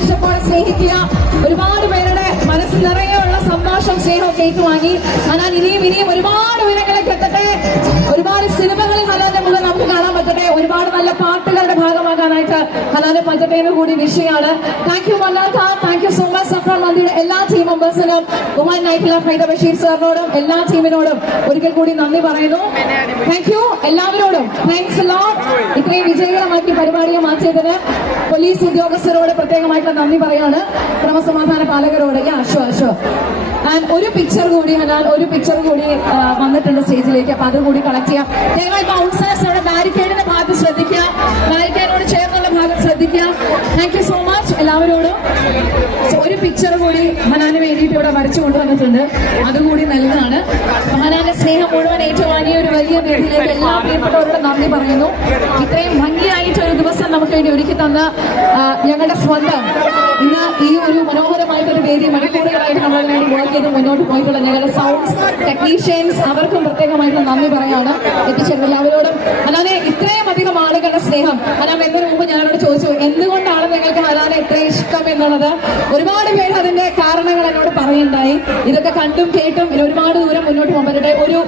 ഇഷ്ടത്തോടെ സ്നേഹിക്കുക, ഒരുപാട് പേരുടെ മനസ്സ് നിറയെയുള്ള സന്തോഷം സ്നേഹമൊക്കെ ഏറ്റുവാങ്ങി ഹനാൻ ഇനിയും ഒരുപാട് ഉയരങ്ങളിലേക്ക് എത്തട്ടെ. ഒരുപാട് സിനിമകളിൽ ഹനാന്റെ മുഖം നമുക്ക് കാണാൻ പറ്റട്ടെ. ഒരുപാട് നല്ല പാട്ടുകളുടെ ഭാഗമാകാനായിട്ട് ഹനാന് പറ്റട്ടെ എന്ന് കൂടി വിഷയമാണ്. താങ്ക് യു മല്ലാത്ത, thank you so much. Saffron മന്ദിയുടെ എല്ലാ ടീം മെമ്പേഴ്സിനും, ബഹുമാൻ നൈറ്റിലെ ഫൈദ ബഷീർ സാറിനോടും എല്ലാ ടീമിനോടും ഒരിക്കൽ കൂടി നന്ദി പറയുന്നു. താങ്ക് യു എല്ലാവരോടും. Thanks a lot. ഇത്രയും വിജയകരമാക്കി പരിപാടിയെ മാറ്റിയതിന് പോലീസ് ഉദ്യോഗസ്ഥരോട് പ്രത്യേകമായിട്ട് നന്ദി പറയാണ്. ക്രമസമാധാന പാലകരോട്. അശോ ആൻഡ് ഒരു പിക്ചർ കൂടി ഹനാൻ, ഒരു പിക്ചർ കൂടി വന്നിട്ടുണ്ട് സ്റ്റേജിലേക്ക്. അപ്പൊ അത് കൂടി കളക്ട് ചെയ്യാം. ഞങ്ങൾ ഔട്ട്സൈഡേഴ്സിനോട് ബാരിക്കേഡിന്റെ ഭാഗത്ത് ശ്രദ്ധിക്കുക, ബാരിക്കേഡിനോട് ചേർന്നുള്ള ഭാഗത്ത് ശ്രദ്ധിക്കുക. താങ്ക് യു സോ മച്ച് എല്ലാവരോടും. ഒരു പിക്ചർ കൂടി ഹനാന് വേണ്ടിയിട്ട് ഇവിടെ വരച്ചു കൊണ്ടുവന്നിട്ടുണ്ട്, അതുകൂടി നൽകുന്നതാണ്. ഹനാന്റെ സ്നേഹം മുഴുവൻ ഏറ്റുവാങ്ങിയ ഒരു വലിയ വേദിയിലേക്ക് എല്ലാ പ്രിയപ്പെട്ടവരോടും നന്ദി പറയുന്നു. ഇത്രയും ഭംഗിയായിട്ട് ഒരു ദിവസം നമുക്ക് വേണ്ടി ഒരുക്കി തന്ന ഞങ്ങളുടെ സ്വന്തം ഇന്ന് ഈ ഒരു മനോഹരമായിട്ടൊരു വേദി മണിക്കൂറുകളായിട്ട് നമ്മൾക്ക് വേണ്ടി വർക്ക് ചെയ്ത് മുന്നോട്ട് പോയിട്ടുള്ള ഞങ്ങളുടെ സൗണ്ട്സ് ടെക്നീഷ്യൻസ്, അവർക്കും പ്രത്യേകമായിട്ട് നന്ദി പറയാണ്. എത്തിച്ചേർന്ന എല്ലാവരോടും. ഹനാനെ ഇത്രയും അധികം ആളുകളുടെ സ്നേഹം, ഹനാൻ എന്നതിന് മുമ്പ് ഞാനോട് ചോദിച്ചു എന്തുകൊണ്ടാണ് നിങ്ങൾക്ക് ഹനാനെ ഇത്ര ഇഷ്ടം എന്നുള്ളത്. ഒരുപാട് പേര് അതിന്റെ കാരണങ്ങൾ എന്നോട് പറയുണ്ടായി. ഇതൊക്കെ കണ്ടും കേട്ടും ഒരുപാട് ദൂരം മുന്നോട്ട് പോകാൻ പറ്റട്ടെ. ഒരു